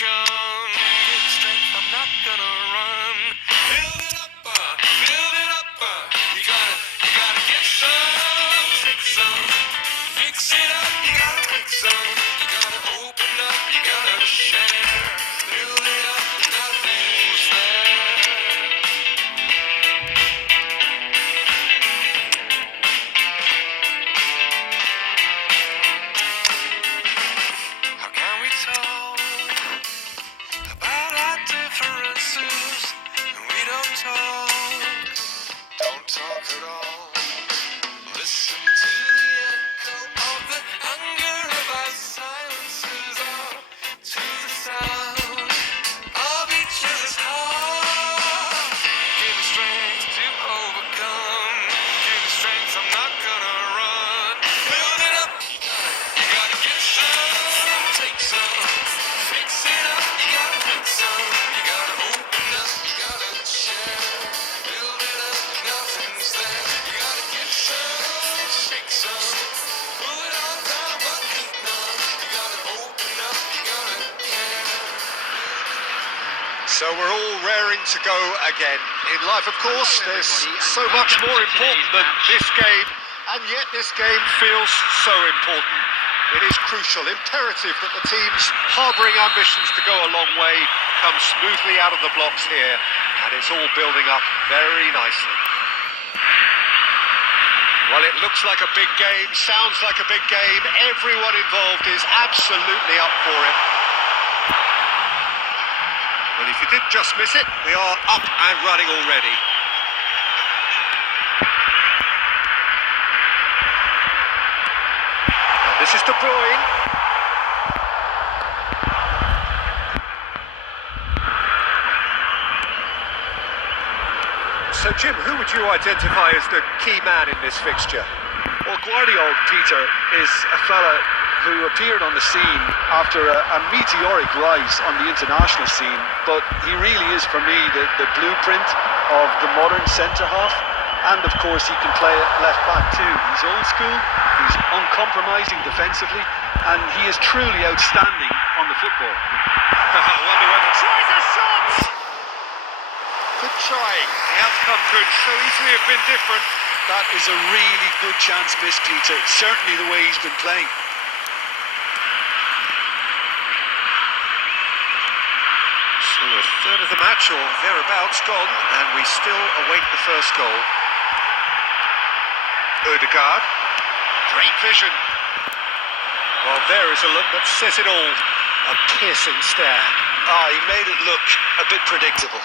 overcome. Give me strength, I'm not gonna run. Build it up, build it up. You gotta get some, take some. Fix it up, you gotta fix some. You gotta open up, you gotta share. Build it up, nothing's there. How can we talk about our differences when we don't talk? Don't talk at all. Listen to the echo of the hunger of our silences, or to the sound of each other's heart. Give me strength to overcome. Give me strength, I'm not gonna run. Build it up, you gotta get some, take some. Fix it up, you gotta fix some. You gotta open up, you gotta share. Build it up, nothing's there. You gotta get some, shake some. Pull it on down, but keep none. You gotta open up, you gotta care. So we're all raring to go again. In life, of course, there's so much more important than this game, and yet this game feels so important. It is crucial, imperative that the teams harbouring ambitions to go a long way come smoothly out of the blocks here, and it's all building up very nicely. Well, it looks like a big game, sounds like a big game. Everyone involved is absolutely up for it. Well, if you did just miss it, we are up and running already. And this is De Bruyne. So, Jim, who would you identify as the key man in this fixture? Well, Guardiola, Peter, is a fella who appeared on the scene after a meteoric rise on the international scene, but he really is, for me, the blueprint of the modern centre-half, and of course he can play at left-back too. He's old school, he's uncompromising defensively, and he is truly outstanding on the football. I wonder whether... Tries a shot! Good try. The outcome could so easily have been different. That is a really good chance missed, Peter. Certainly the way he's been playing. So a third of the match or thereabouts gone, and we still await the first goal. Ødegaard. Great vision. Well, there is a look that says it all. A piercing stare. He made it look a bit predictable.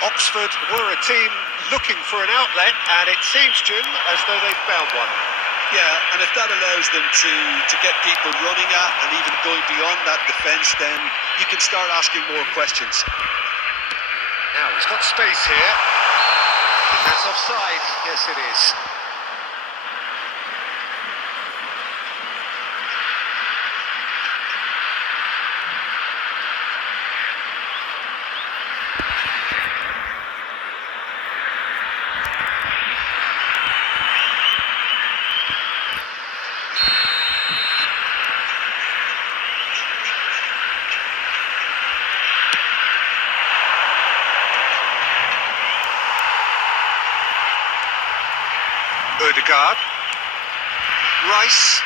Oxford were a team looking for an outlet, and it seems, Jim, as though they've found one. Yeah, and if that allows them to get people running at and even going beyond that defence, then you can start asking more questions. Now, he's got space here. If that's offside, yes it is. Ødegaard. Rice.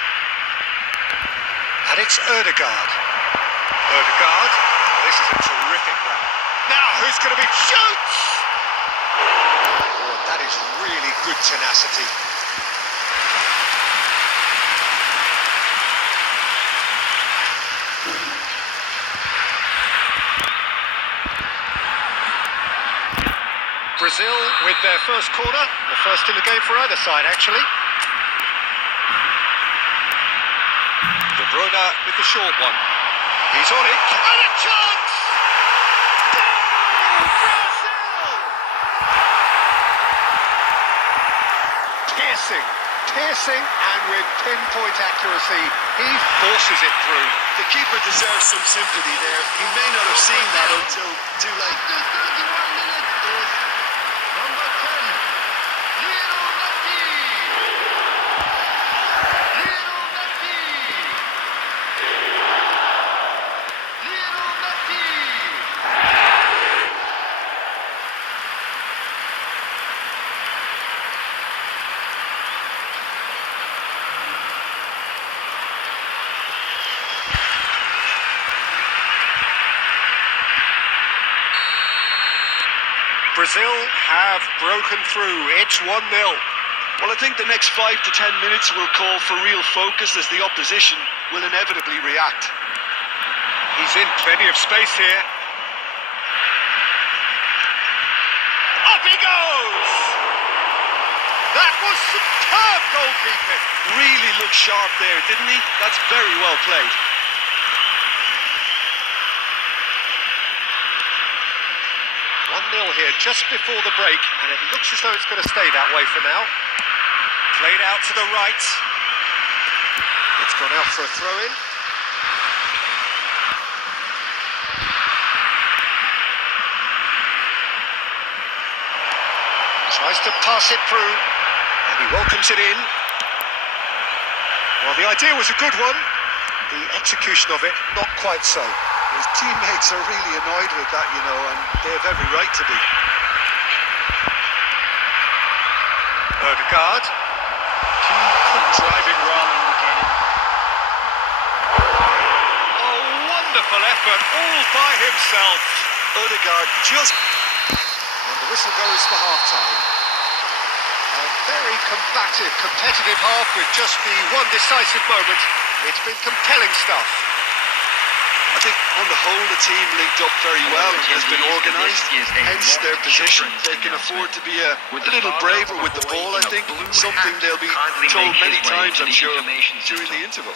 And it's Ødegaard. Ødegaard. Oh, this is a terrific run. Now, who's going to be... Shoots! Oh, that is really good tenacity. Brazil with their first corner, the first in the game for either side, actually. De Bruyne with the short one. He's on it, and a chance! Goal! Brazil! Piercing, and with pinpoint accuracy, he forces it through. The keeper deserves some sympathy there. He may not have seen that until too late. The 31 minute is number 10. Brazil have broken through. It's 1-0. Well, I think the next 5 to 10 minutes will call for real focus as the opposition will inevitably react. He's in plenty of space here. Up he goes! That was superb goalkeeping. Really looked sharp there, didn't he? That's very well played. Here just before the break, and it looks as though it's going to stay that way for now. Played out to the right. It's gone out for a throw-in. Tries to pass it through, and he welcomes it in. Well, the idea was a good one. The execution of it, not quite so. His teammates are really annoyed with that, you know, and they have every right to be. Ødegaard. Driving run. Oh, wonderful effort, all by himself. Ødegaard just... And the whistle goes for half-time. A very combative, competitive half with just the one decisive moment. It's been compelling stuff. I think on the whole the team linked up very well and has been organised, hence their position. They can afford to be a little braver with the ball, I think, something they'll be told many times, I'm sure, during the interval.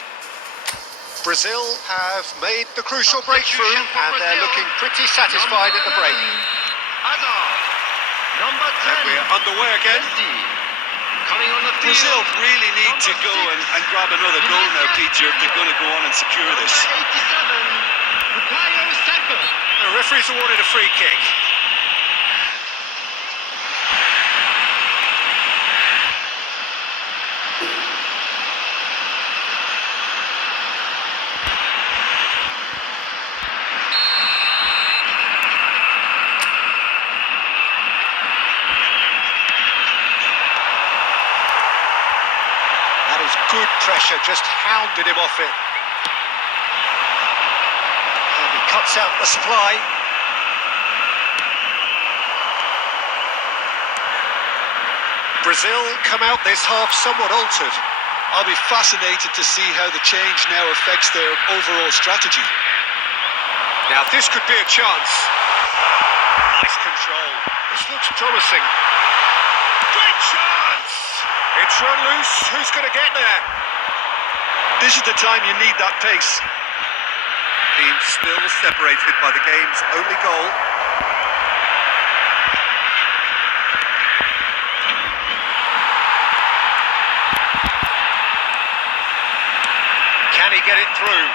Brazil have made the crucial breakthrough and they're looking pretty satisfied at the break. And we're underway again. Brazil really need to go and grab another goal now, Peter, if they're going to go on and secure this. The referee's awarded a free kick. That is good pressure, just hounded him off it. Cuts out the supply. Brazil come out this half somewhat altered. I'll be fascinated to see how the change now affects their overall strategy. Now this could be a chance. Nice control. This looks promising. Great chance! It's run loose. Who's going to get there? This is the time you need that pace. Team still separated by the game's only goal. Can he get it through?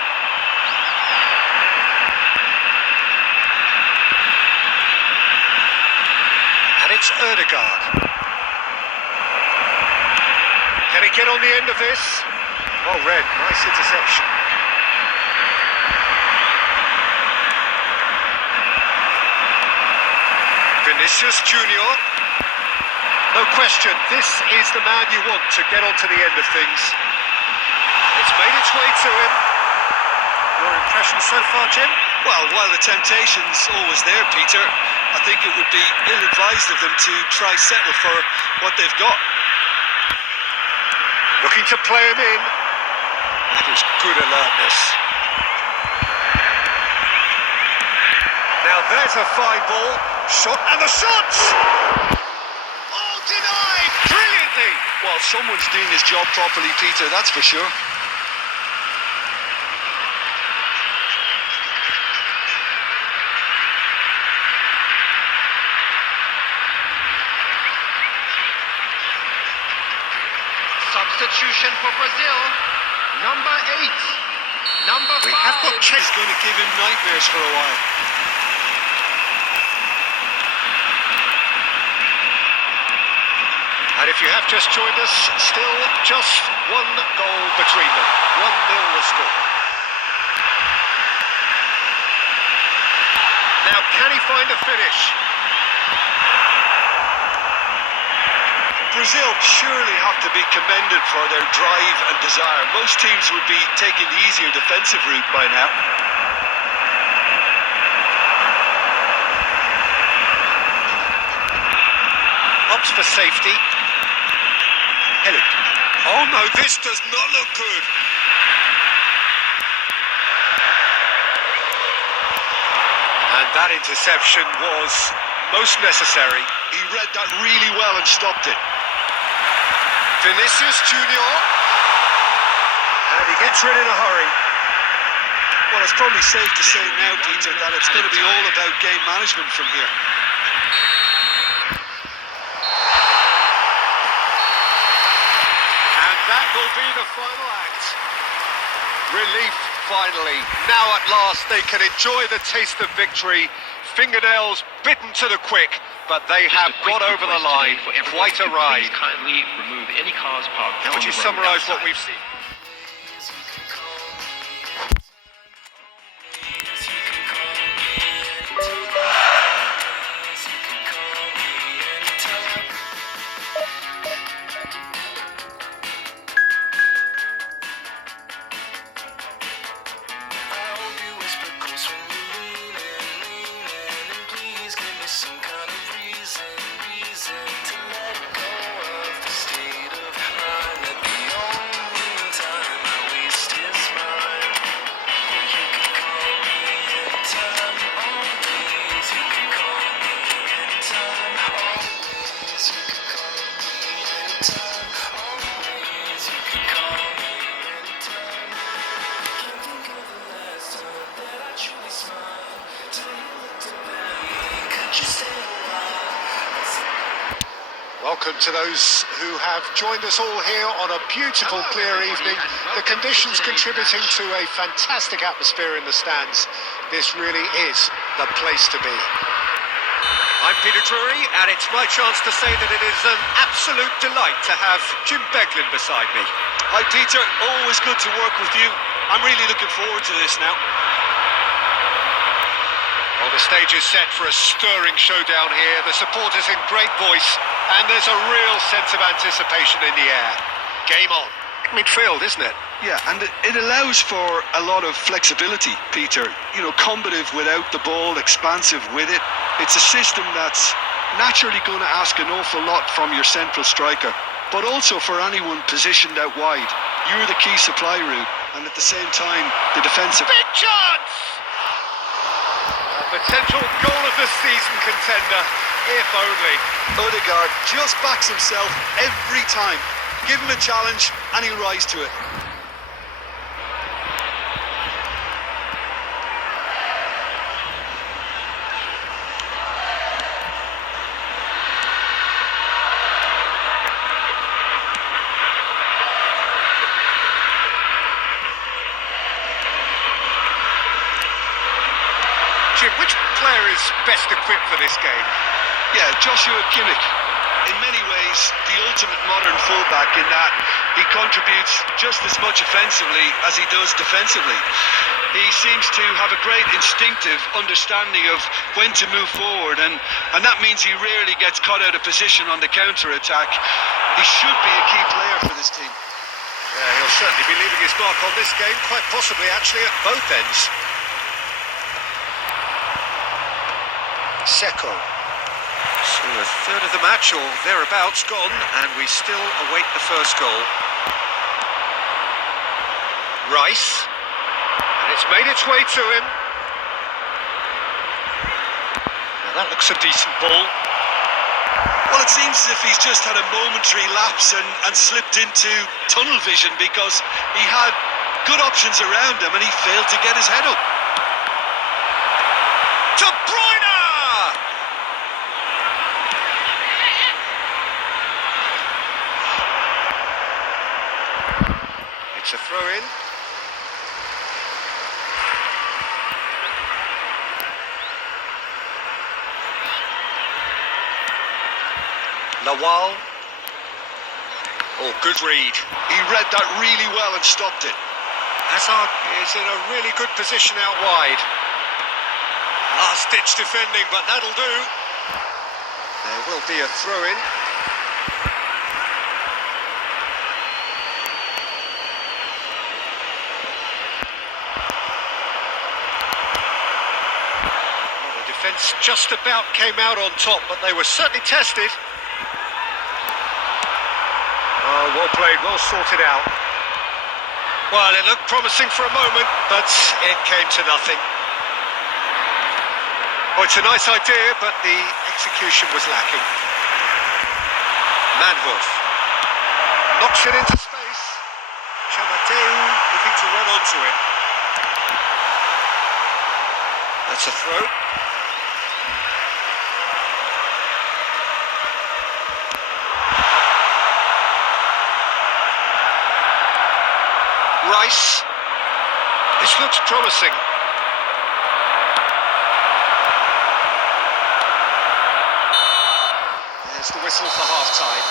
And it's Ødegaard. Can he get on the end of this? Oh, Red, nice interception. Vinicius Junior. No question, this is the man you want to get onto the end of things. It's made its way to him. Your impression so far, Jim? Well, while the temptation's always there, Peter, I think it would be ill-advised of them to try settle for what they've got. Looking to play him in. That is good alertness. Now there's a fine ball. Shot, and the shots! Oh, denied! Brilliantly! Well, someone's doing his job properly, Peter, that's for sure. Substitution for Brazil. Number 8. Number 5. We have got He's going to give him nightmares for a while. And if you have just joined us, still just one goal between them. 1-0 the score. Now, can he find a finish? Brazil surely have to be commended for their drive and desire. Most teams would be taking the easier defensive route by now. perhaps for safety. Hillick. Oh no, this does not look good. And that interception was most necessary. He read that really well and stopped it. Vinicius Junior. And he gets rid in a hurry. Well, it's probably safe to say now, Peter, that it's going to be all about game management from here. And that will be the final act. Relief, finally. Now at last they can enjoy the taste of victory. Fingernails bitten to the quick, but they have got over the line. Quite a ride. Please kindly remove any cars parked. How would you summarise what we've seen? Welcome to those who have joined us all here on a beautiful, clear evening. The conditions contributing to a fantastic atmosphere in the stands. This really is the place to be. I'm Peter Drury, and it's my chance to say that it is an absolute delight to have Jim Beglin beside me. Hi, Peter. Always good to work with you. I'm really looking forward to this now. Well, the stage is set for a stirring showdown here. The supporters in great voice, and there's a real sense of anticipation in the air. Game on. Midfield, isn't it? Yeah, and it allows for a lot of flexibility, Peter. You know, combative without the ball, expansive with it. It's a system that's naturally going to ask an awful lot from your central striker, but also for anyone positioned out wide. You're the key supply route, and at the same time, the defensive... Big chance! A potential goal of the season contender, if only. Odegaard just backs himself every time. Give him a challenge and he'll rise to it. Jim, which player is best equipped for this game? Yeah, Joshua Kimmich. In many ways, the ultimate modern fullback in that he contributes just as much offensively as he does defensively. He seems to have a great instinctive understanding of when to move forward, and that means he rarely gets caught out of position on the counter-attack. He should be a key player for this team. Yeah, he'll certainly be leaving his mark on this game, quite possibly actually at both ends. Seko. So a third of the match or thereabouts gone, and we still await the first goal. Rice, and it's made its way to him. Now that looks a decent ball. Well, it seems as if he's just had a momentary lapse and slipped into tunnel vision, because he had good options around him and he failed to get his head up. De Bruyne! It's a throw-in. Lawal. Oh, good read. He read that really well and stopped it. Hazard is in a really good position out wide. Last-ditch defending, but that'll do. There will be a throw-in. Well, the defence just about came out on top, but they were certainly tested. Oh, well played, well sorted out. Well, it looked promising for a moment, but it came to nothing. Well, it's a nice idea, but the execution was lacking. Manhoof knocks it into space. Chamadeu looking to run onto it. That's a throw. Rice. This looks promising. There's the whistle for half-time.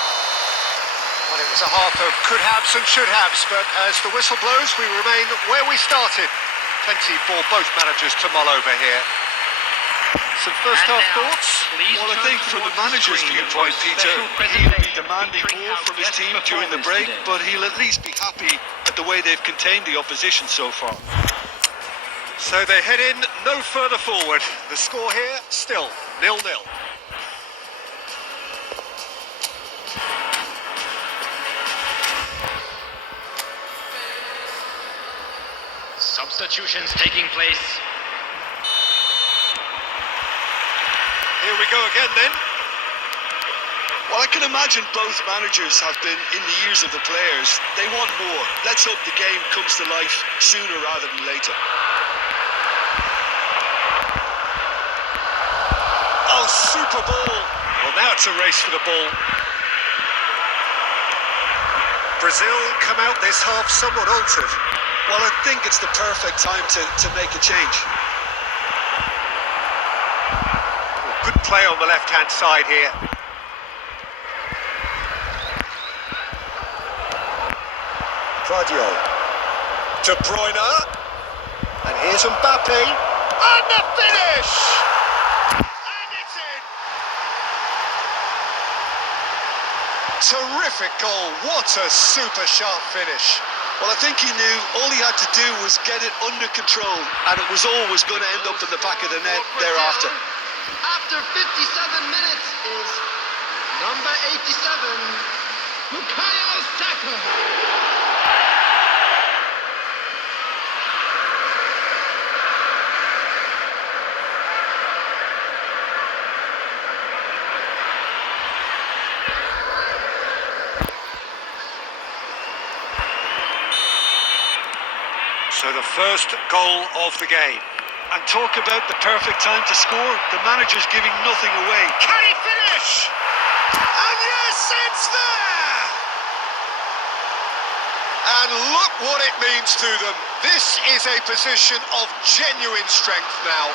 Well, it was a half of could-haves and should-haves, but as the whistle blows, we remain where we started. Plenty for both managers to mull over here. Some first-half thoughts? Well, I think from the manager's viewpoint, Peter, he'll be demanding more from his team during the break, but he'll at least be happy at the way they've contained the opposition so far. So they head in no further forward. The score here, still 0-0. Substitutions taking place. Here we go again then. Well, I can imagine both managers have been in the ears of the players. They want more. Let's hope the game comes to life sooner rather than later. Oh, super ball. Well, now it's a race for the ball. Brazil come out this half somewhat altered. Well, I think it's the perfect time to make a change. Good play on the left-hand side here. Guardiola. De Bruyne. And here's Mbappe. And the finish! And it's in! Terrific goal. What a super sharp finish. Well, I think he knew all he had to do was get it under control, and it was always going to end up in the back of the net thereafter. After 57 minutes is number 87, Bukayo Saka. So the first goal of the game. And talk about the perfect time to score. The manager's giving nothing away. Can he finish? And yes, it's there! And look what it means to them. This is a position of genuine strength now.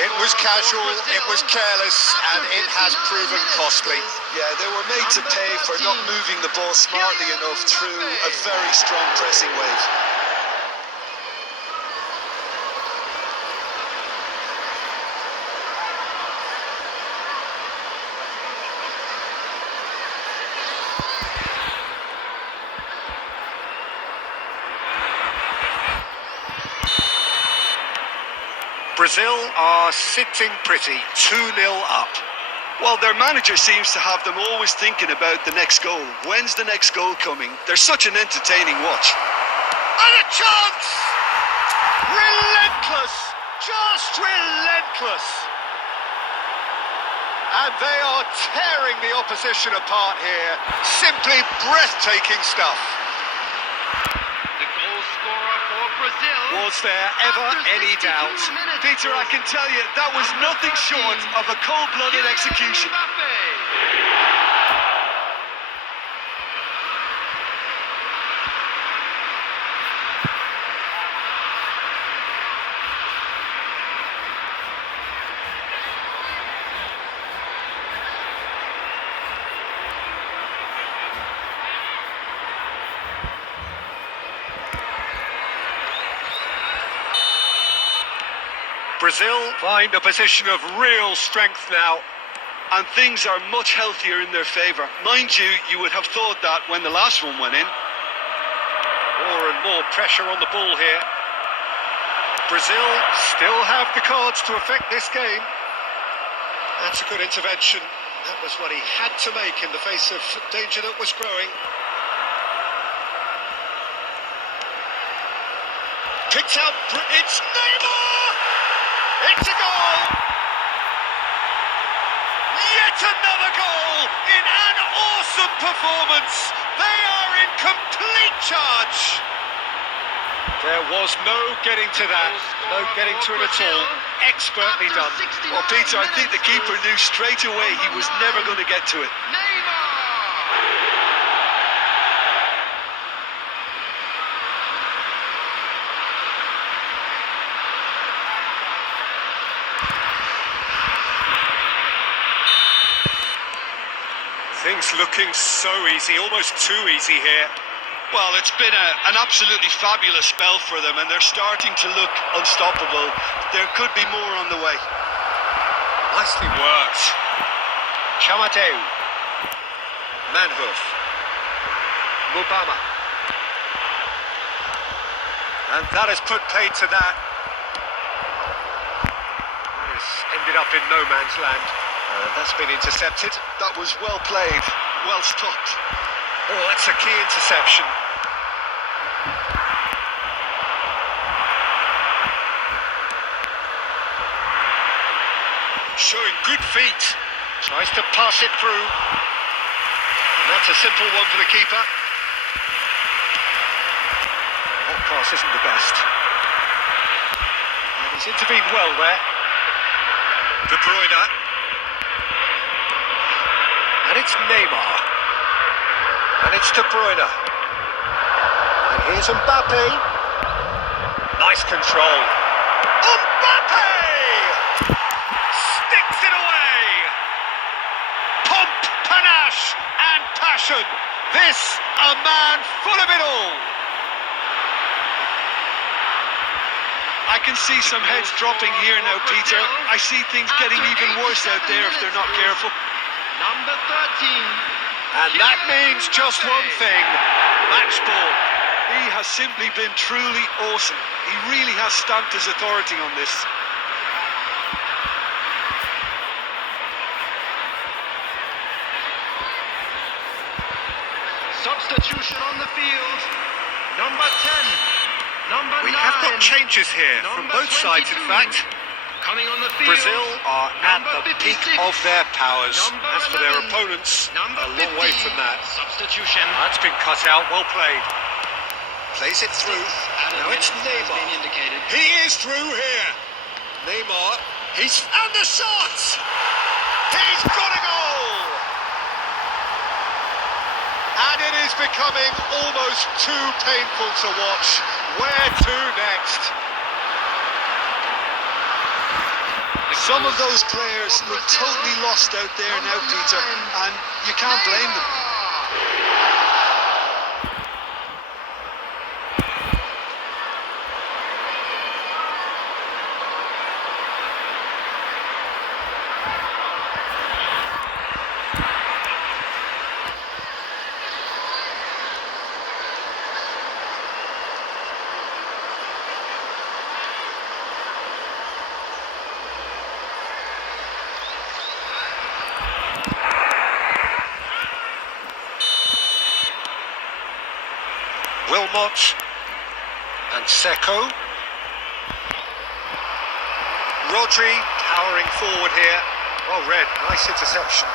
It was casual, it was careless, and it has proven costly. Yeah, they were made to pay for not moving the ball smartly enough through a very strong pressing wave. Brazil are sitting pretty, 2-0 up. Well, their manager seems to have them always thinking about the next goal. When's the next goal coming? They're such an entertaining watch. And a chance! Relentless! Just relentless! And they are tearing the opposition apart here. Simply breathtaking stuff. The goal scorer for Brazil. Was there ever any doubt? Peter, I can tell you, that was nothing short of a cold-blooded execution. Brazil find a position of real strength now. And things are much healthier in their favour. Mind you, you would have thought that when the last one went in. More and more pressure on the ball here. Brazil still have the cards to affect this game. That's a good intervention. That was what he had to make in the face of danger that was growing. Picked out, it's Neymar! It's a goal! Yet another goal in an awesome performance! They are in complete charge! There was no getting to that, no getting to it at all. Expertly done. Well, Peter, I think the keeper knew straight away he was never going to get to it. Neymar! Things looking so easy, almost too easy here. Well, it's been an absolutely fabulous spell for them, and they're starting to look unstoppable. There could be more on the way. Nicely worked. Chamateu. Manhoof. Mubama. And that has put paid to that. It's ended up in no man's land. That's been intercepted. That was well played, well stopped. Oh, that's a key interception. Showing good feet. Tries to pass it through. And that's a simple one for the keeper. That pass isn't the best. And he's intervened well there. De Bruyne. And it's Neymar. And it's De Bruyne. And here's Mbappe. Nice control. Mbappe! Sticks it away! Pomp, panache, and passion. This, a man full of it all. I can see some heads dropping here now, Peter. I see things getting even worse out there if they're not careful. Number 13. And that means just one thing. Match ball. He has simply been truly awesome. He really has stamped his authority on this. Substitution on the field. Number 10. Number 9. We have got changes here from Number both sides, in 22. fact. Coming on the field. Brazil are at Number the peak 56. of their powers. Number As for their 11. opponents, Number a long way 50. from that. Substitution. That's been cut out, well played. Plays it through. Added Now it's minutes has been Neymar. indicated. He is through here. Neymar, and the shot! He's got a goal! And it is becoming almost too painful to watch. Where to next? Some of those players look totally lost out there now, Peter, and you can't blame them. Wilmot and Seco. Rodri powering forward here. Well read, nice interception.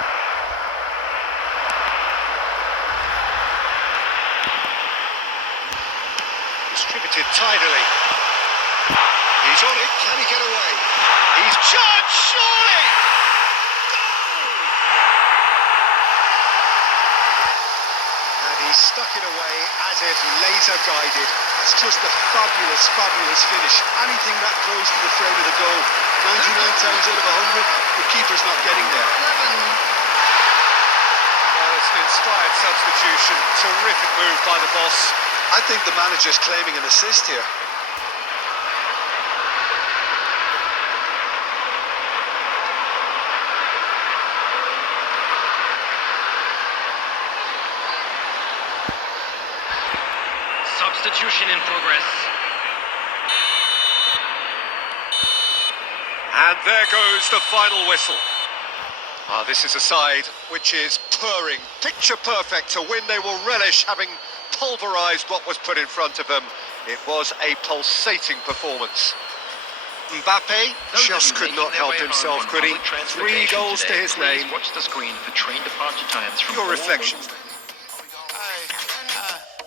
Distributed tidily. He's on it, can he get away? He's charged, surely! Goal! And he stuck it away as if laser guided. It's just a fabulous, fabulous finish. Anything that close to the frame of the goal, 99 times out of 100, the keeper's not getting there. 11. Well, it's an inspired substitution. Terrific move by the boss. I think the manager's claiming an assist here. Substitution in progress. And there goes the final whistle. This is a side which is purring, picture perfect to win. They will relish having pulverised what was put in front of them. It was a pulsating performance. Mbappe just could not help himself, could he? 3 goals to his name. Watch the screen for train departure times from Your reflections.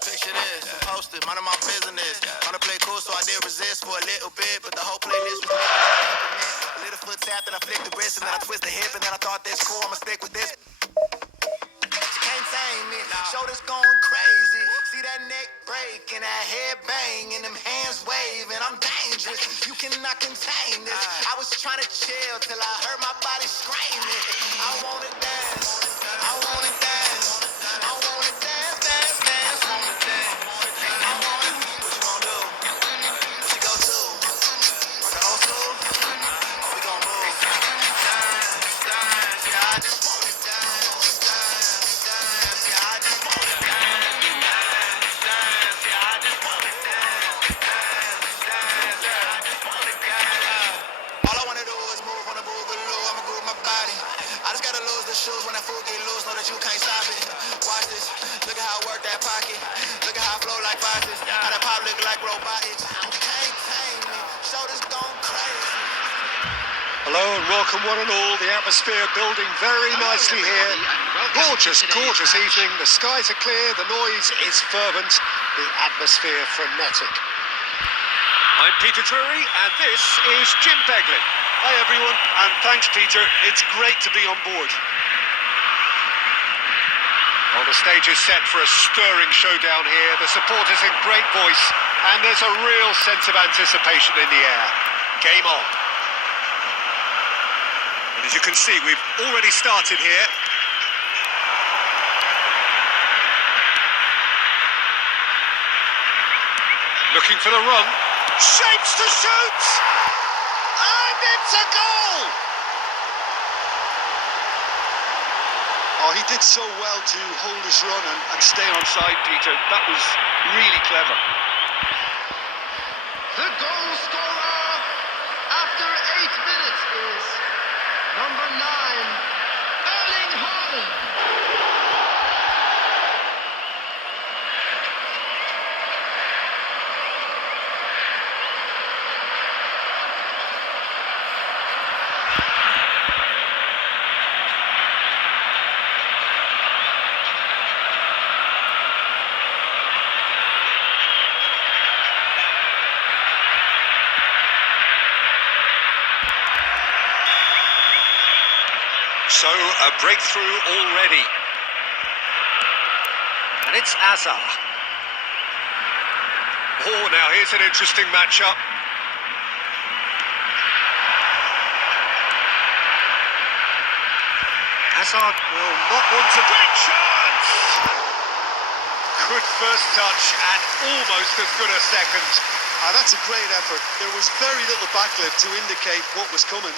Picture this, posted, mind of my business. Wanna play cool, so I did resist for a little bit, but the whole playlist was a little foot tap, then I flicked the wrist, and then I twist the hip, and then I thought this cool, I'ma stick with this. She can't tame me, shoulders going crazy. See that neck break and that head bang and them hands waving. I'm dangerous, you cannot contain this. I was trying to chill till I heard my body screaming. I wanna dance, I wanna dance, I wanna dance, dance, dance, wanna dance. I wanna, what you gonna do? What you go to? Rock an old school? Or we gon' move? Dance, dance, yeah, I just wanna dance, dance, dance, yeah, I just wanna dance, dance, dance, yeah, I just wanna dance, dance, dance, yeah, I just wanna dance. All I wanna do is move on the boogaloo, I'ma groove my body. I just gotta lose the shoes when that food get loose, know that you can't stop it. Watch this, look at how I work that pocket. Look at how I flow like boxes, how that pop look like robotics. You can't tame me, shoulders going crazy. Hello and welcome one and all. The atmosphere building very nicely here. Gorgeous, gorgeous evening. The skies are clear, the noise is fervent, the atmosphere frenetic. I'm Peter Drury and this is Jim Beglin. Hi everyone, and thanks Peter. It's great to be on board. Well, the stage is set for a stirring showdown here. The supporters in great voice, and there's a real sense of anticipation in the air. Game on. And as you can see, we've already started here. Looking for the run. Shapes to shoot! And it's a goal! Oh, he did so well to hold his run and stay on side, Peter. That was really clever. The goal scorer after 8 minutes is number 9, Erling Haaland. So, a breakthrough already. And it's Azar. Oh, now here's an interesting matchup. Hazard will not want to... Great chance! Good first touch and almost as good a second. That's a great effort. There was very little backlift to indicate what was coming.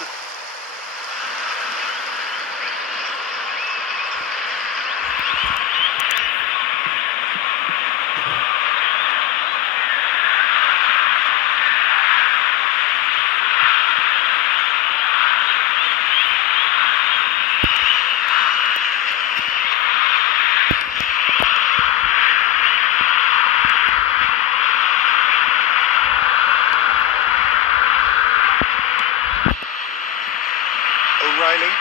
O'Reilly.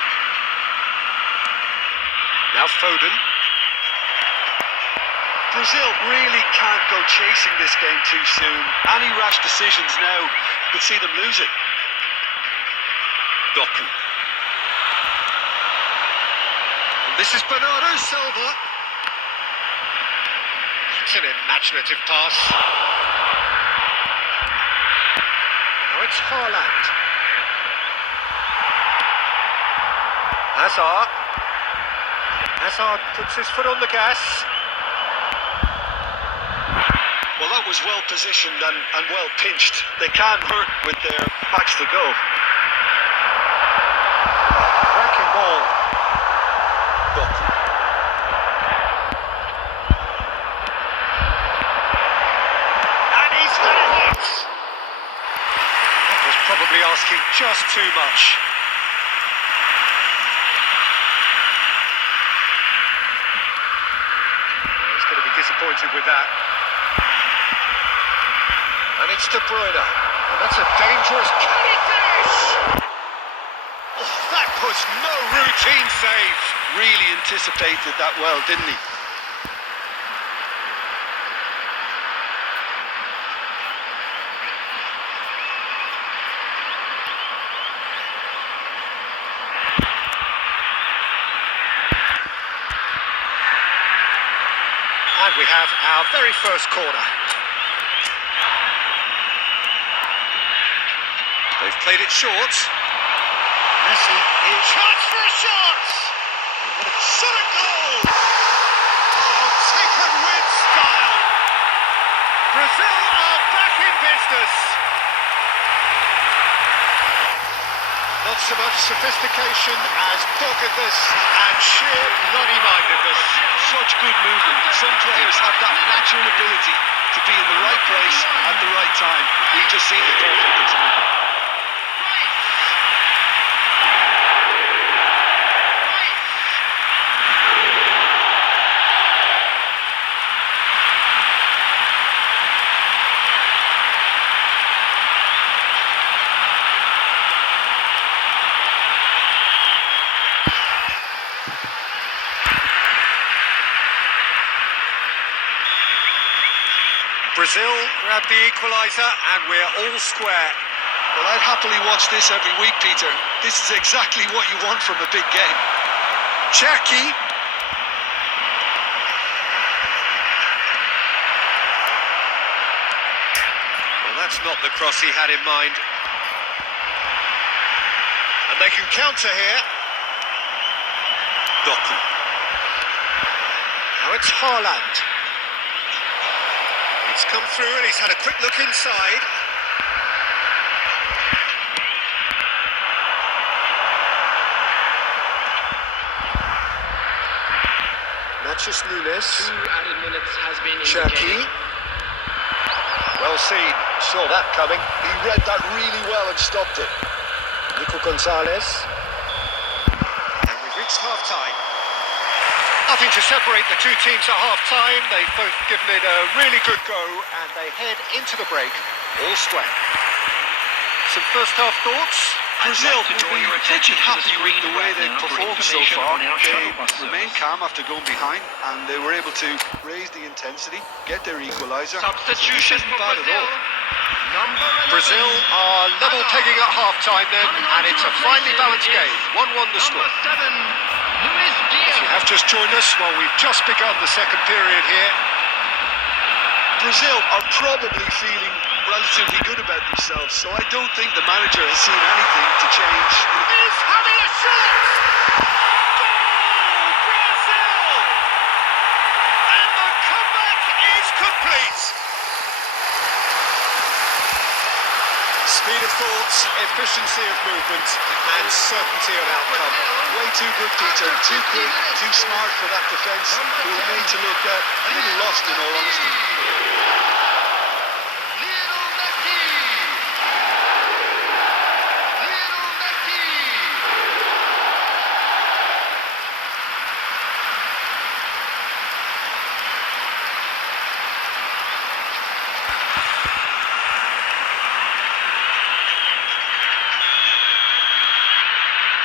Now Foden. Brazil really can't go chasing this game too soon. Any rash decisions now could see them lose it. Doku. And this is Bernardo Silva. It's an imaginative pass. Now it's Haaland. Hazard. Hazard puts his foot on the gas. Well, that was well positioned and well pinched. They can't hurt with their backs to go. Cracking ball. Doku. And he's had a hit. That was probably asking just too much. disappointed with that. And it's De Bruyne. And that's a dangerous... Can he finish? Oh, that was no routine save. Really anticipated that well, didn't he? And we have our very first corner. They've played it short. Messi is... Chance for a shot! What a shot at goal! Oh, taken with style. Brazil are back in business. Not so much sophistication as doggedness and sheer bloody-mindedness. Such good movement. Some players have that natural ability to be in the right place at the right time. We've just seen the perfect example. Brazil grab the equaliser and we're all square. Well, I'd happily watch this every week, Peter. This is exactly what you want from a big game. Cherki. Well, that's not the cross he had in mind. And they can counter here. Doku. Now it's Haaland. He's come through and he's had a quick look inside. Natchez Nunes. 2 added minutes has been in the Cherki. game. Well seen. Saw that coming. He read that really well and stopped it. Nico Gonzalez. And we've reached half-time. Nothing to separate the two teams at half-time. They've both given it a really good go and they head into the break all square. Some first-half thoughts? Brazil I'd like to will draw be your pretty attention to the happy with screen the way right they now for performed so information far. on our They shuttle bus remained service. calm after going behind, and they were able to raise the intensity, get their equaliser. Substitution for Bad at Brazil. all. Number 11. Brazil are level pegging at half-time then, and it's a finely balanced game. 1-1 the score. Number 7, Luis If Diaz. you have just joined us, well, we've just begun the second period here. Brazil are probably feeling relatively good about themselves, so I don't think the manager has seen anything to change. Is having a shot! Goal, Brazil! And the comeback is complete. Speed of thought, efficiency of movement, and certainty of outcome. Way too good, Peter. Too quick, too smart for that defence. Who were made to look a little lost, in all honesty. Lionel Messi. Lionel Messi.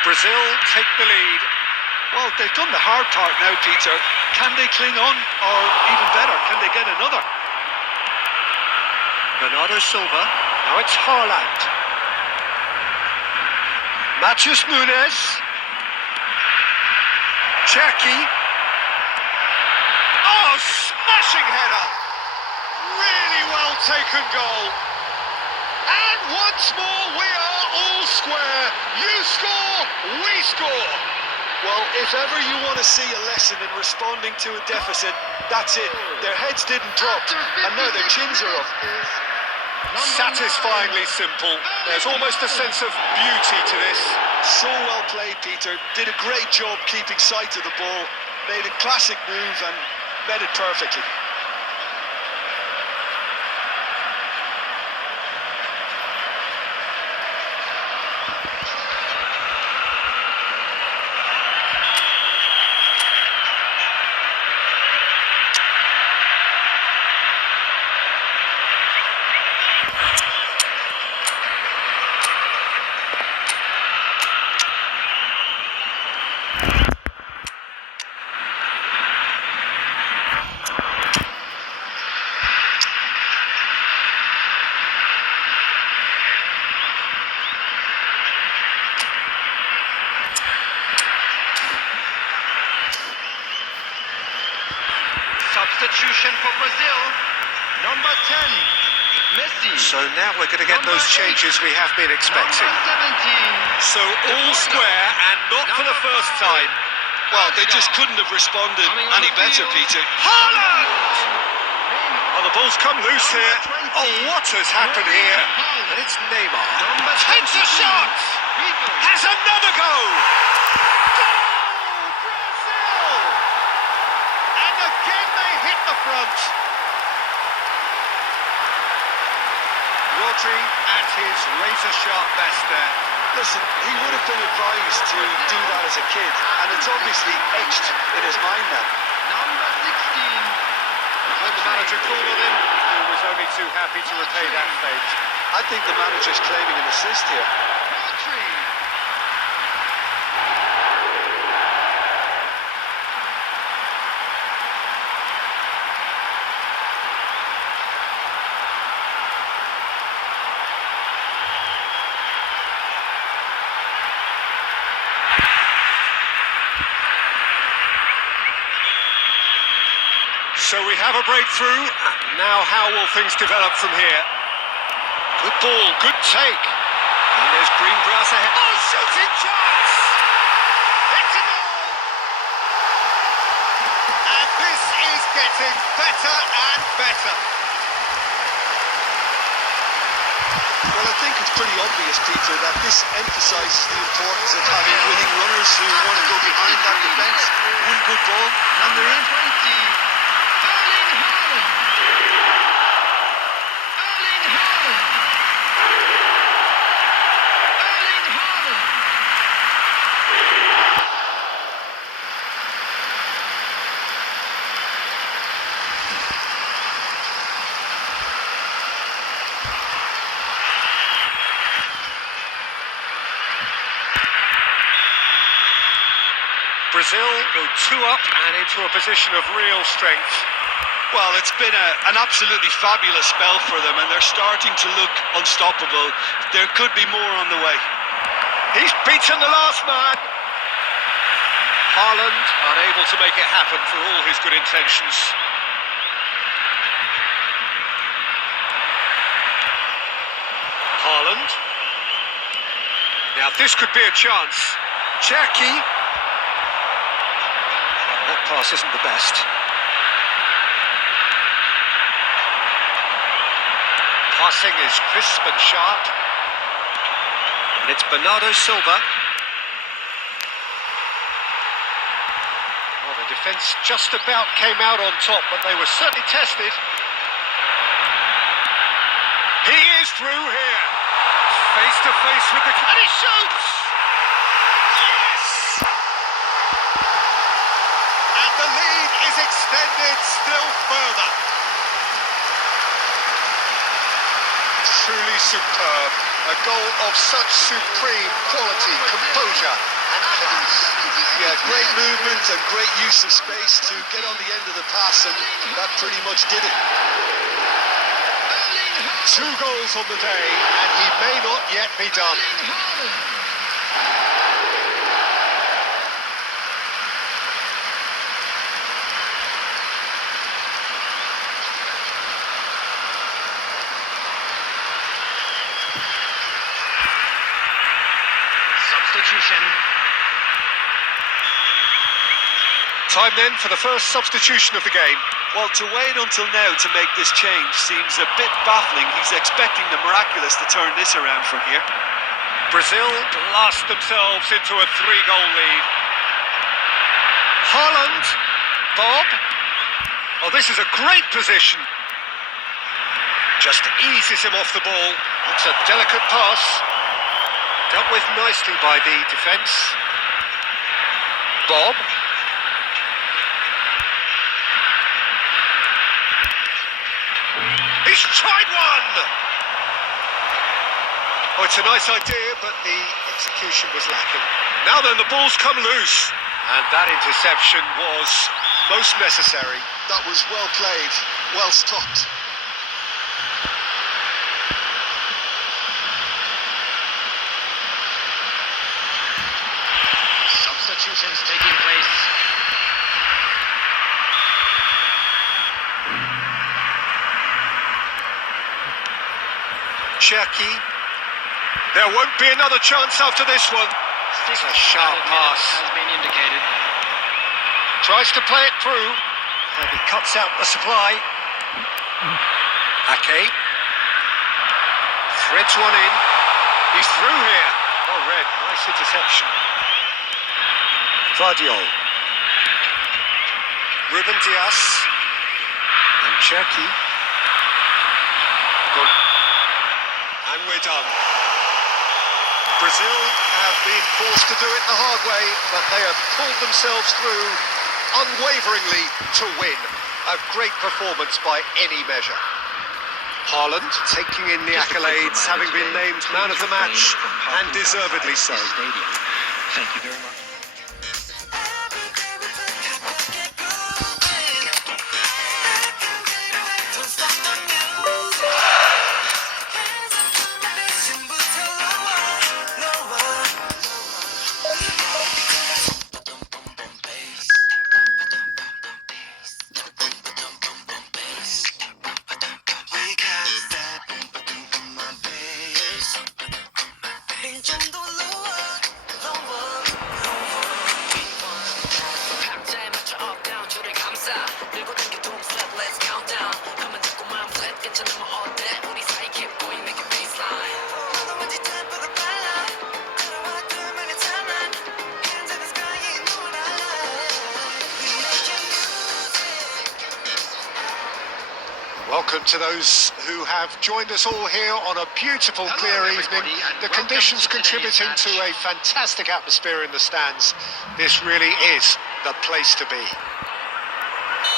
Brazil take the lead. Well, they've done the hard part now, Peter. Can they cling on? Or even better, can they get another? Bernardo Silva. Now it's Haaland. Natchez Nunes. Cherki. Oh, smashing header. Really well taken goal. And once more we are all square. You score, we score. Well, if ever you want to see a lesson in responding to a deficit, that's it. Their heads didn't drop, and now their chins are up. Satisfyingly simple. There's almost a sense of beauty to this. So well played, Peter. Did a great job keeping sight of the ball. Made a classic move and met it perfectly. Substitution for Brazil. Number 10, Messi. So now we're going to get those changes we have been expecting. Number 17. So all square and not for the first time. Well, they just couldn't have responded Coming on any the better, field. Peter. Haaland! Oh, the ball's come loose here. Oh, what has happened here? And it's Neymar. Number Takes a 22. shot! Figo. Has another go! Goal! Brazil! And again they hit the front. Rodri at his razor-sharp best there. Listen, he would have been advised to do that as a kid, and it's obviously etched in his mind now. Number 16. When the manager called on him, he was only too happy to repay that fate. I think the manager's claiming an assist here. Rodri. So we have a breakthrough. Now how will things develop from here? Good ball, good take. And there's green grass ahead. Oh, shooting chance! It's a goal! And this is getting better and better. Well, I think it's pretty obvious, Peter, that this emphasises the importance of having winning runners who want to go behind that defence, win good ball, and they're in. 20. Erling Haaland. Erling Haaland. Erling Haaland. Brazil go 2 up and into a position of real strength. Well, it's been an absolutely fabulous spell for them, and they're starting to look unstoppable. There could be more on the way. He's beaten the last man. Haaland unable to make it happen for all his good intentions. Haaland. Now this could be a chance. Jackie. That pass isn't the best. Passing is crisp and sharp. And it's Bernardo Silva. Well, the defence just about came out on top, but they were certainly tested. He is through here. Face to face with the... And he shoots! Yes! And the lead is extended still further. Truly superb. A goal of such supreme quality, composure and class. Yeah, great movement and great use of space to get on the end of the pass, and that pretty much did it. 2 goals on the day, and he may not yet be done. Erling Haaland. Substitution. Time then for the first substitution of the game. Well, to wait until now to make this change seems a bit baffling. He's expecting the miraculous to turn this around from here. Brazil blast themselves into a 3-goal lead. Haaland, Bob. Oh, this is a great position. Just eases him off the ball. It's a delicate pass. Dealt with nicely by the defence. Bob. He's tried one! Oh, it's a nice idea, but the execution was lacking. Now then, the ball's come loose. And that interception was most necessary. That was well played, well stopped. Substitutions taking place. Cherki. There won't be another chance after this one. It's a sharp pass. Has been indicated. Tries to play it through. And he cuts out the supply. Ake. Threads one in. He's through here. Oh, Red, nice interception. Vardiol. Ruben Dias. And Cherki. Good. And we're done. Brazil have been forced to do it the hard way, but they have pulled themselves through unwaveringly to win. A great performance by any measure. Haaland taking in the accolades, having been named man of the match, and deservedly so. Thank you very much. Welcome to those who have joined us all here on a beautiful, clear evening. The conditions contributing to a fantastic atmosphere in the stands. This really is the place to be.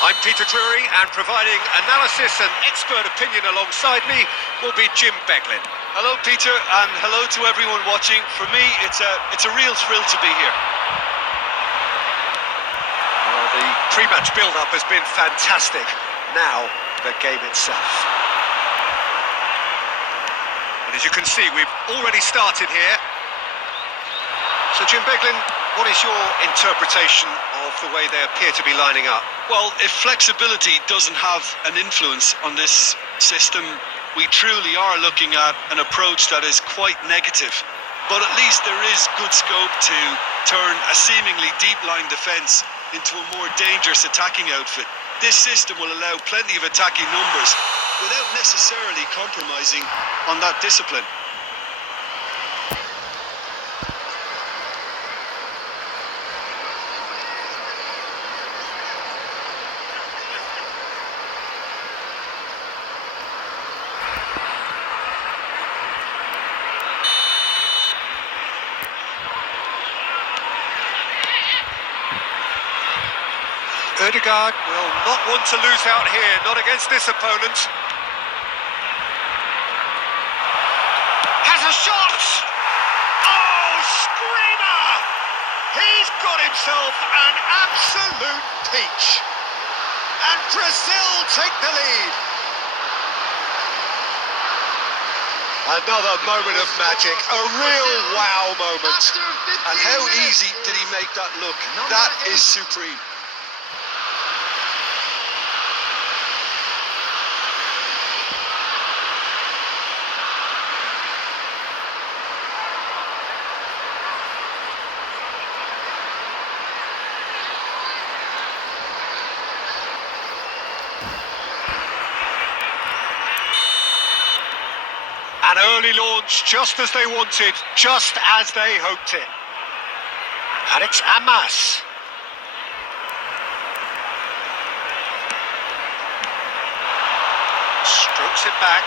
I'm Peter Drury, and providing analysis and expert opinion alongside me will be Jim Beglin. Hello, Peter, and hello to everyone watching. For me, it's a real thrill to be here. Well, the pre-match build-up has been fantastic. Now, the game itself. And as you can see, we've already started here. So, Jim Beglin, what is your interpretation of the way they appear to be lining up? Well, if flexibility doesn't have an influence on this system, we truly are looking at an approach that is quite negative. But at least there is good scope to turn a seemingly deep-line defence into a more dangerous attacking outfit. This system will allow plenty of attacking numbers without necessarily compromising on that discipline. Ødegaard will not want to lose out here, not against this opponent. Has a shot! Oh, screamer! He's got himself an absolute peach. And Brazil take the lead. Another moment of magic, a real wow moment. And how easy did he make that look? That is supreme. An early launch, just as they wanted, just as they hoped it. And it's Amas. Strokes it back.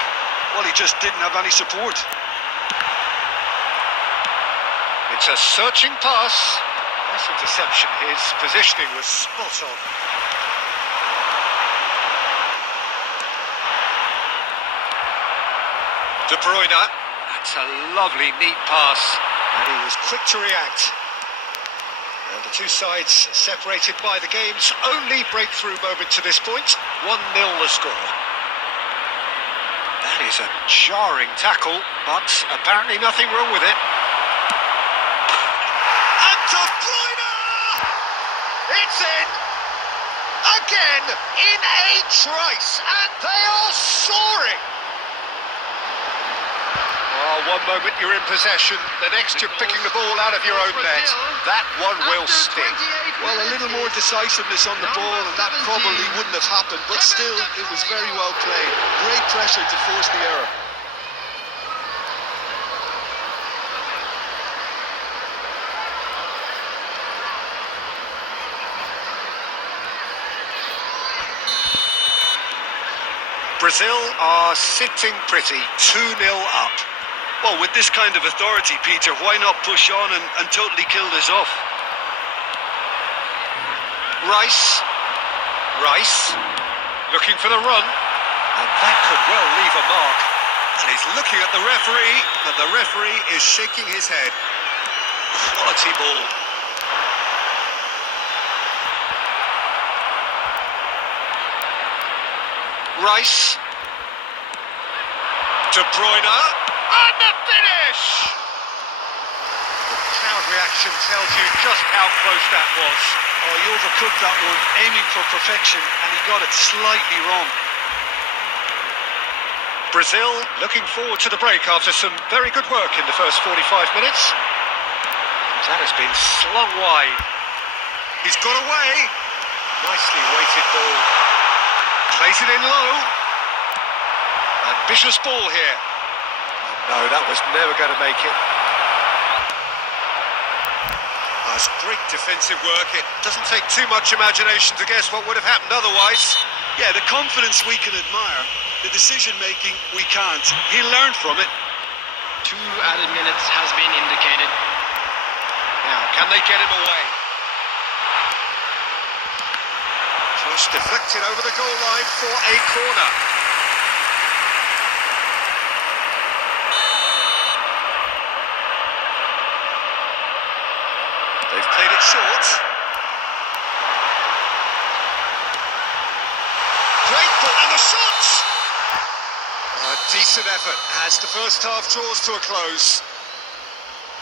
Well, he just didn't have any support. It's a searching pass. Nice interception. His positioning was spot on. De Bruyne, that's a lovely, neat pass, and he was quick to react. And the two sides separated by the game's only breakthrough moment to this point, 1-0 the score. That is a jarring tackle, but apparently nothing wrong with it. And De Bruyne! It's in! Again, in a trice, and they are soaring! Oh, one moment you're in possession, the next you're picking the ball out of your own net. That one will sting. Well, a little more decisiveness on the ball, and that probably wouldn't have happened, but still, it was very well played. Great pressure to force the error. Brazil are sitting pretty, 2-0 up. Well, with this kind of authority, Peter, why not push on and totally kill this off? Rice, looking for the run, and that could well leave a mark. And he's looking at the referee, and the referee is shaking his head. Quality ball. Rice, De Bruyne, and the finish! The crowd reaction tells you just how close that was. Oh, he overcooked that one, aiming for perfection, and he got it slightly wrong. Brazil looking forward to the break after some very good work in the first 45 minutes. That has been slung wide. He's got away. Nicely weighted ball. Plays it in low. Ambitious ball here. Oh, no, that was never going to make it. That's great defensive work. It doesn't take too much imagination to guess what would have happened otherwise. Yeah, the confidence we can admire, the decision-making we can't. He learned from it. 2 added minutes has been indicated. Now, can they get him away? Cross deflected over the goal line for a corner. They've played it short. Great ball, and the shot! A decent effort as the first half draws to a close.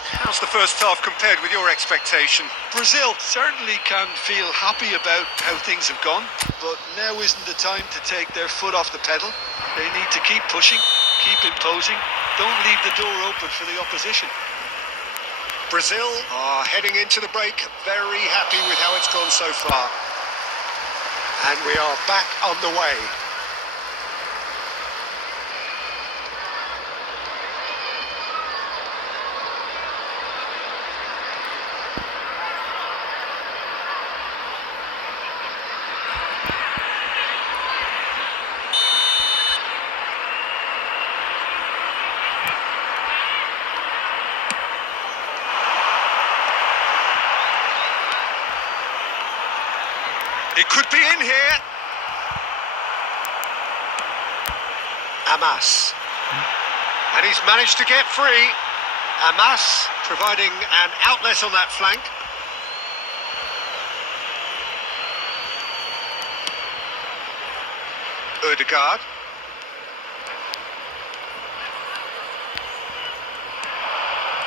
How's the first half compared with your expectation? Brazil certainly can feel happy about how things have gone, but now isn't the time to take their foot off the pedal. They need to keep pushing, keep imposing, don't leave the door open for the opposition. Brazil are heading into the break very happy with how it's gone so far. And we are back on the way. It could be in here. Amas. And he's managed to get free. Amas providing an outlet on that flank. Ødegaard.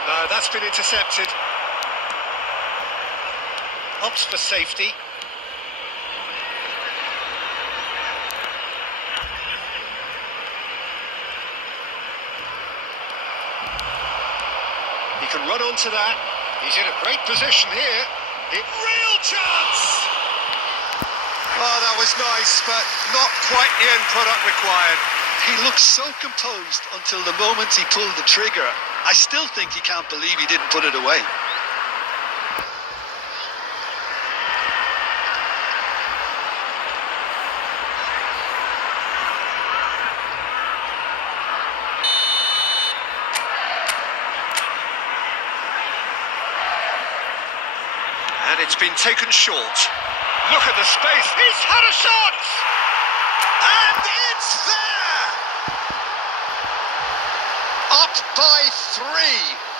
No, that's been intercepted. Opts for safety. He can run onto that. He's in a great position here. Real chance! Oh, that was nice, but not quite the end product required. He looked so composed until the moment he pulled the trigger. I still think he can't believe he didn't put it away. And it's been taken short. Look at the space. He's had a shot! And it's there! Up by 3.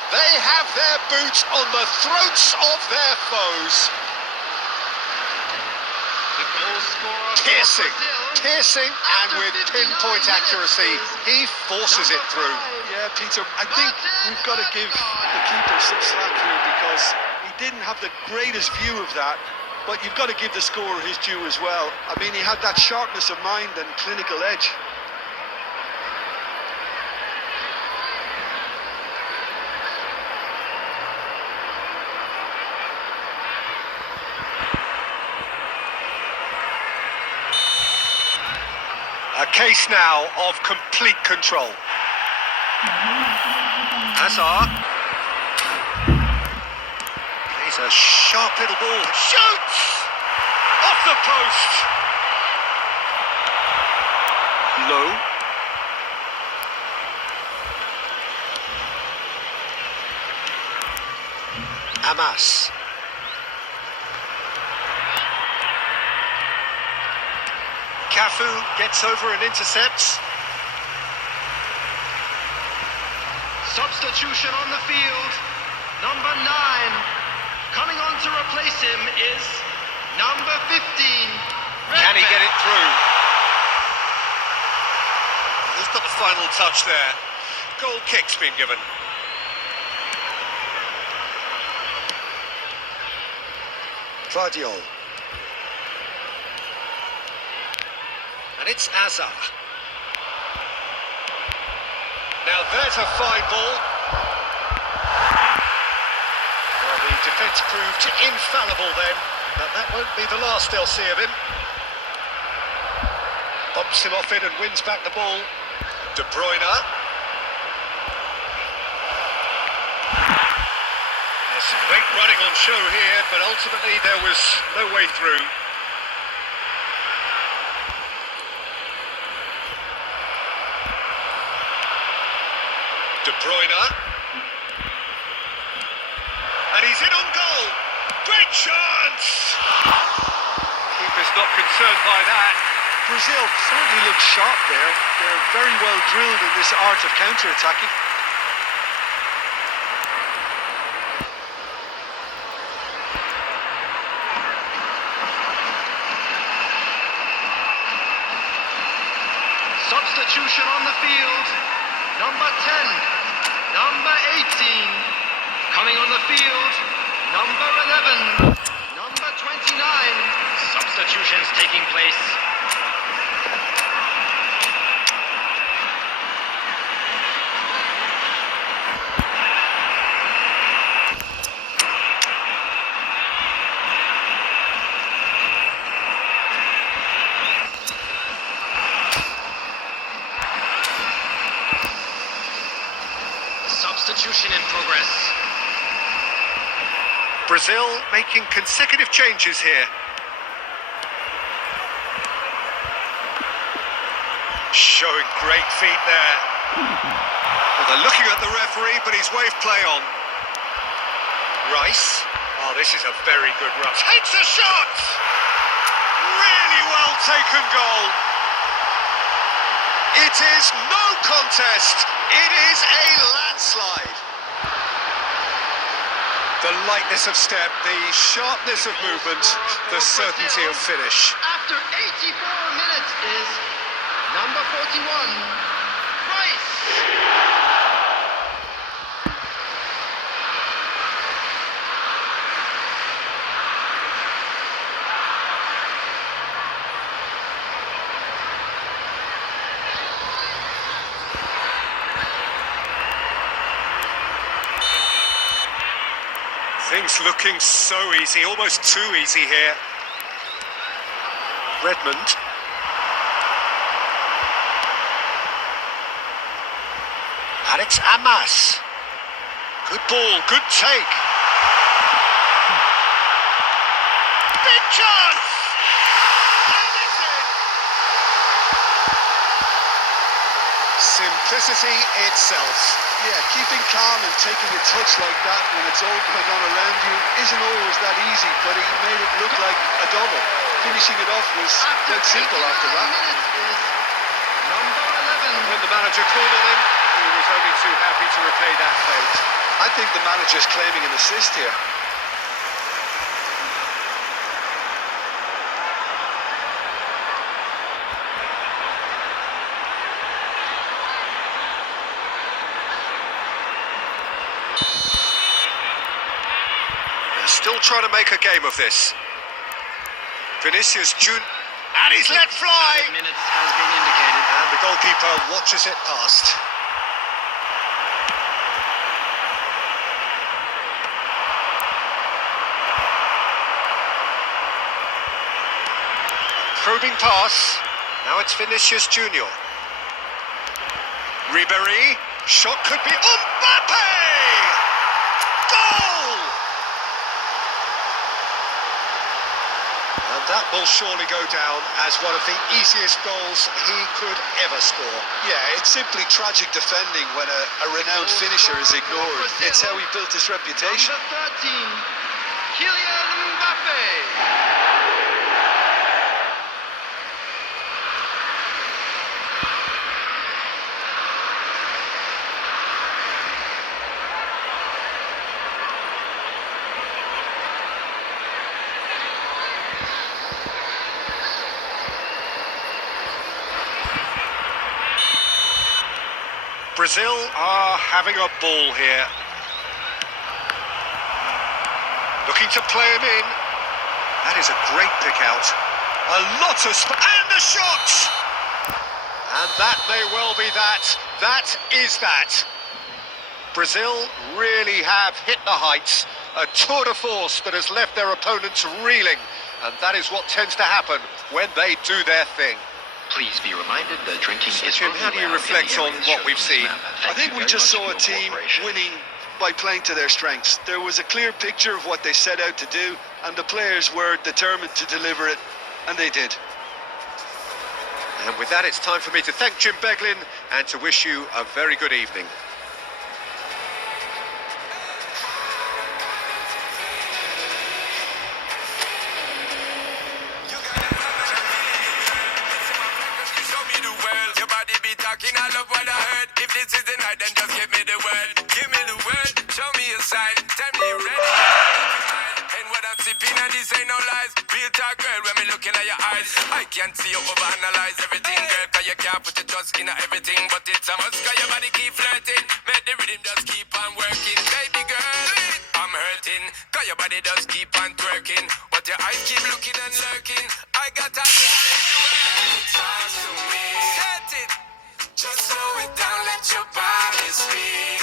They have their boots on the throats of their foes. The goal scorer for Piercing, Brazil. piercing, and After with 59 pinpoint accuracy, minutes, he forces it through. Yeah, Peter, I think we've got to give the keeper some slack here because he didn't have the greatest view of that, but you've got to give the scorer his due as well. I mean, he had that sharpness of mind and clinical edge. A case now of complete control. Hazard. Plays a sharp little ball. Shoots! Off the post! Low. Amas. Cafu gets over and intercepts. Substitution on the field. Number 9. Coming on to replace him is number 15. Can he get it through? Who's got the final touch there? Goal kick's been given. Vardiol. And it's Azar. Now there's a fine ball. Well, the defence proved infallible then, but that won't be the last they'll see of him. Bumps him off it and wins back the ball. De Bruyne. There's some great running on show here, but ultimately there was no way through. De Bruyne. And he's in on goal. Great chance! Keeper's not concerned by that. Brazil certainly look sharp there. They're very well drilled in this art of counter-attacking. Substitution on the field. Number 10. Number 18. Coming on the field. Number 11. Number 29. Substitutions taking place. Substitution in progress. Brazil making consecutive changes here. Showing great feet there. Well, they're looking at the referee, but he's waved play on. Rice. Oh, this is a very good run. Takes a shot! Really well taken goal. It is no contest. It is a landslide. The lightness of step, the sharpness of movement, the certainty of finish. After 84 minutes is number 41. Rice. Things looking so easy, almost too easy here. Redmond. And it's Amas. Good ball, good take. Big chance! And it's in. Simplicity itself. Yeah, keeping calm and taking a touch like that when it's all going on around you isn't always that easy, but he made it look like a double. Finishing it off was quite simple after that. Minutes is number 11. When the manager called on him, he was only too happy to repay that fate. I think the manager's claiming an assist here. Still trying to make a game of this. Vinicius Junior, and he's let fly! Minutes has been indicated. And the goalkeeper watches it past. Probing pass. Now it's Vinicius Junior. Ribéry, shot could be Mbappe! Goal! And that will surely go down as one of the easiest goals he could ever score. Yeah, it's simply tragic defending when a renowned finisher is ignored. It's how he built his reputation. Number 13, Kylian Mbappe. Brazil are having a ball here. Looking to play him in. That is a great pick out. A lot of and the shot! And that may well be that. That is that. Brazil really have hit the heights. A tour de force that has left their opponents reeling. And that is what tends to happen when they do their thing. Please be reminded that drinking is Jim, how do you reflect on what we've seen? I think we just saw a team winning by playing to their strengths. There was a clear picture of what they set out to do, and the players were determined to deliver it, and they did. And with that, it's time for me to thank Jim Beglin and to wish you a very good evening. I love what I heard. If this is the night, then just give me the word. Give me the word, show me a sign. Tell me you're ready. And what I'm sipping, and this ain't no lies. Real talk, girl, when me looking at your eyes. I can't see you overanalyze everything, girl. Cause you can't put your trust in everything. But it's a must, cause your body keep flirting. Make the rhythm just keep on working. Baby girl, I'm hurting. Cause your body just keep on twerking. But your eyes keep looking and lurking. I got to talk to me. Set it. Just slow it down, let your body speak.